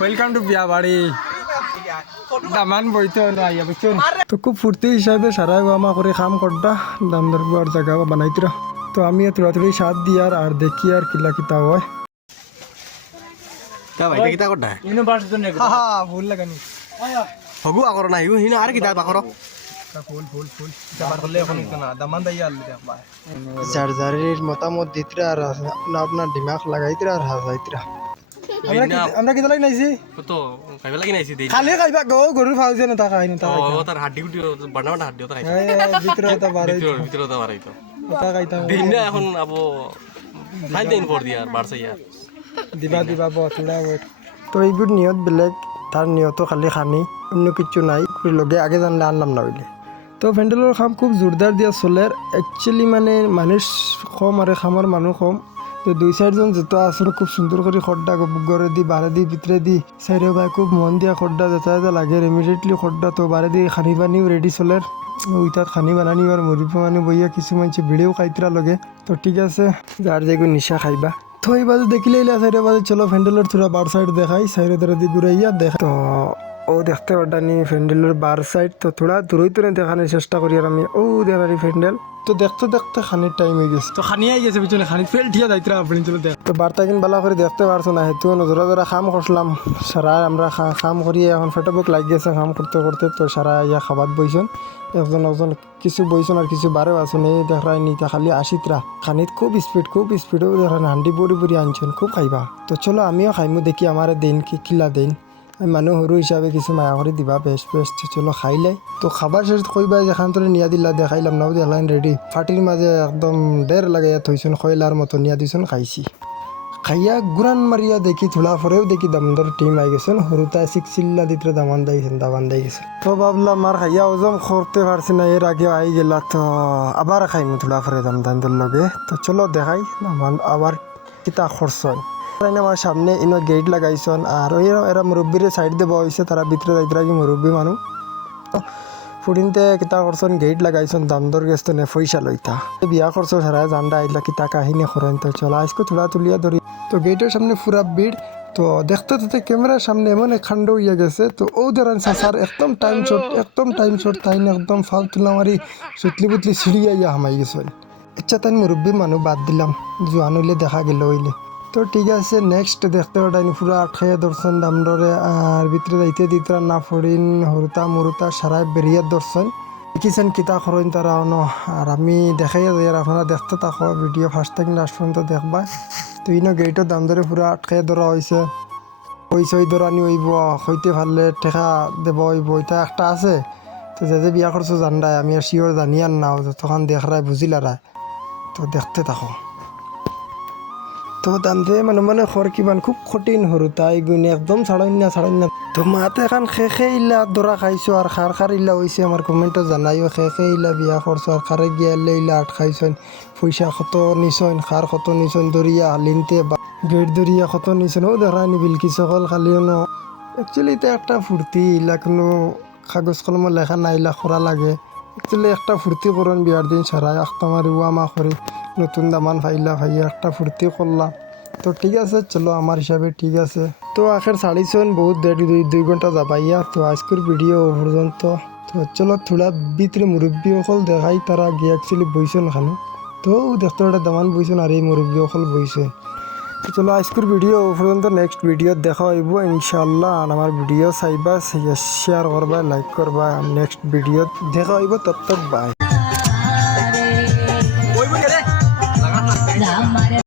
Welcome to বিয়া বাড়ি দামান বইতো আইয়া বুঝছেন তো খুব ফুর্তি হিসাবে সারা আমা করে কাম করডা দাম দর আর জায়গা বানাইতরা তো আমি থোড়ি সাথ দিয়ার আর দেখি আর কিলা কিতা হয় তা ভাইটা কিতা করডা ইনো বাস তো নেক হ্যাঁ ভুল লাগানি হগু আগর না ইউ হিনা আর কিতা বাকর ফুল ফুল ফুল যাবার হলে এখন না দামান দাইয়া আল্লি দেখবা জারজারির মতামত দিতরা আর আপনার দিমাগ লাগাইতরা আর হাজাইতরা আমরা কি লাগি নাইছি তো খাইবা লাগি নাইছি দেই খালি খাইবা গরুর ফাউজে না তা খাই না তা ও তার হাড্ডি গুটি বানা বানা হাড্ডি তো খাইছে ভিতরে তা বারে ভিতরে তো বারাই তো তা খাইতা দিন না এখন আবো খাই দিন পর দিয়ার বারছে ইয়ার দিবা বতলা ওয়েট তো এইবোৰ নিয়ত বেলেগ তাৰ নিয়তো খালি খানি অন্য কিছু নাই লগে আগে জানলে আনলাম না হইলে তো ভেন্ডেলৰ কাম খুব জোৰদাৰ দিয়া চলেৰ একচুৱেলি মানে মানুহ কম আৰু খামৰ মানুহ কম তো দুই চাৰিজন জোতা আছে খুব সুন্দৰ কৰি খড্ডা গৰে দি বাৰে দি ভিতৰে দি চাইৰে বাই খুব মন দিয়া খড্ডা যেটা যেটা লাগে ইমিডিয়েটলি খড্ডা তো বাৰে দি খানি পানীও ৰেডি চলেৰ উইতাত খানি বানানি আৰু মুড়ি মানে বইয়া কিছু মানুহে ভিডিও খাইতৰা লগে তো ঠিক আছে যাৰ যেগু নিশা খাইবা তো এই বাজে দেখিলে সাইডে বাজে চলো ফ্যান্ডেলের থোড়া বার সাইড দেখাই সাইডে ধরে দি ঘুরাইয়া দেখা তো ও দেখতে পারতানি ফ্যান্ডেলের বার সাইড তো থোড়া দূরই তুলে দেখানোর চেষ্টা করি আর আমি ও দেখারি ফ্যান্ডেল তো দেখতে দেখতে খানির টাইম হয়ে গেছে তো খানি আই গেছে পিছনে খানি ফেল ঠিয়া যাইতরা আপনি চলো দেখ তো বার্তা কিন বালা করে দেখতে পারছো না হেতু নজরা জরা খাম করলাম সারা আমরা খাম করিয়ে এখন ফেটবুক লাগ গেছে খাম করতে করতে তো সারা ইয়া খাবার বইছেন একজন কিছু বইছেন আর কিছু বারেও আছেন এই দেখাই নিতে খালি আসিতরা খানিত খুব স্পিডও দেখান হান্ডি বড়ি বড়ি আনছেন খুব খাইবা তো চলো আমিও খাইমু দেখি আমার দিন কি কিলা দিন আমি মানুহ সৰু হিচাপে কিছু মায়া কৰি দিবা বেষ্ট চলো খাইলাই তো খাবার শেষ কইবা যেখান তোরে নিয়া দিলা দেখাইলাম নাও দেখলাম রেডি ফাটির মাঝে একদম ডের লাগাইয়া থইছুন খয়লার মতো নিয়া দিছুন খাইছি খাইয়া গুরান মারিয়া দেখি থোড়া পরেও দেখি দামদার টিম আই গেছেন সরুতা চিল্লা দিতে দামান দাই গেছে তো ভাবলাম আর খাইয়া ওজম করতে পারছি না এর আগে আই গেলা তো আবার খাইমু থোড়া পরে দামদার লগে তো চলো দেখাই দামান আবার কিতা খরচ হয় আমার সামনে ইনো গেট লাগাইছন আর এরা মুরব্বীর সাইড দিয়ে বইছে তারা ভিতরে যাইতরা কি মুরব্বী মানুষ ফুডিনতে কিতা করছন গেট লাগাইছন দামদর গেছ তো নে পয়সা লইতা বিয়া করছো সারা জান্ডা আইলা কিতা কাহিনী করেন তো চলো আজকে থোড়া তুলিয়া ধরি তো গেটের সামনে পুরা ভিড় তো দেখতে ক্যামেরার সামনে এমন খান্ড হইয়া গেছে তো ও ধরেন সাসার একদম টাইম শর্ট তাই একদম ফাউ তুলা মারি সুতলি বুতলি সিঁড়ি আইয়া হামাই গেছেন আচ্ছা তাই মুরব্বী মানুষ বাদ দিলাম জোয়ান হইলে দেখা গেল হইলে তো ঠিক আছে নেক্সট দেখতে পাঠাইনি পুরো আটখাইয়া দর্শন দামডরে আর ভিতরে যাইতে দিতরা না ফড়িন হরুতা মুরুতা সারাই বেরিয়ে দর্শন দেখিছেন কিতা করেন তারা অন আর আমি দেখাইয়া যাই আর আপনারা দেখতে থাকো ভিডিও ফার্স্ট থেকে লাস্ট পর্যন্ত দেখবা তো ইনো গেটের দাম ধরে পুরো আটখাইয়া ধরা হয়েছে ওই ধরানি হইব হইতে পারলে টেকা দেব হইব এটা একটা আছে তো যে বিয়া করছো জানডায় আমি আর শিওর জানি আর নাও তখন দেখরাই বুঝিলারা তো দেখতে থাকো তো দাম দিয়ে মানে খর কিমান খুব কঠিন সরু তাই গুণে একদম ছাড়াই না তো মাতে এখন খেখে ইলা দরা খাইছো আর খার ইলা হয়েছে আমার কমেন্টও জানাইও খেখে ইলা বিয়া করছো আর খারে গিয়ালে ইলা আট খাইছেন পয়সা কত নিছন খার কত নিছন দরিয়া লিনতে বা গেট দরিয়া কত নিছন ও দেখা নিবিল কি সকল খালিও ন একচুয়ালি এটা একটা ফুর্তি ইলা কোনো কাগজ কলম লেখা না ইলা করা লাগে একচুয়ালি একটা ফুর্তি করেন বিয়ার দিন সারাই আখতামার ওয়ামা করে নতুন দামান ভাইয়া একটা ফুর্তি করলাম তো ঠিক আছে চলো আমার হিসাবে ঠিক আছে তো আখের ছাড়িছন বহুত দুই ঘন্টা যাবাইয়া তো আজকের ভিডিও পর্যন্ত তো চলো থোড়া ভিতরে মুরব্বী অকল দেখাই তারা গিয়ে অ্যাকচুয়ালি বইছেন খানো তো দেখতে একটা দামান বইছেন আর এই মুরব্বী অকল বইছেন তো চলো আজকের ভিডিও পর্যন্ত নেক্সট ভিডিও দেখা হইব ইনশাআল্লাহ আর আমার ভিডিও চাইবা শেয়ার করবা লাইক করবা নেক্সট ভিডিও দেখা হইব তত বাই।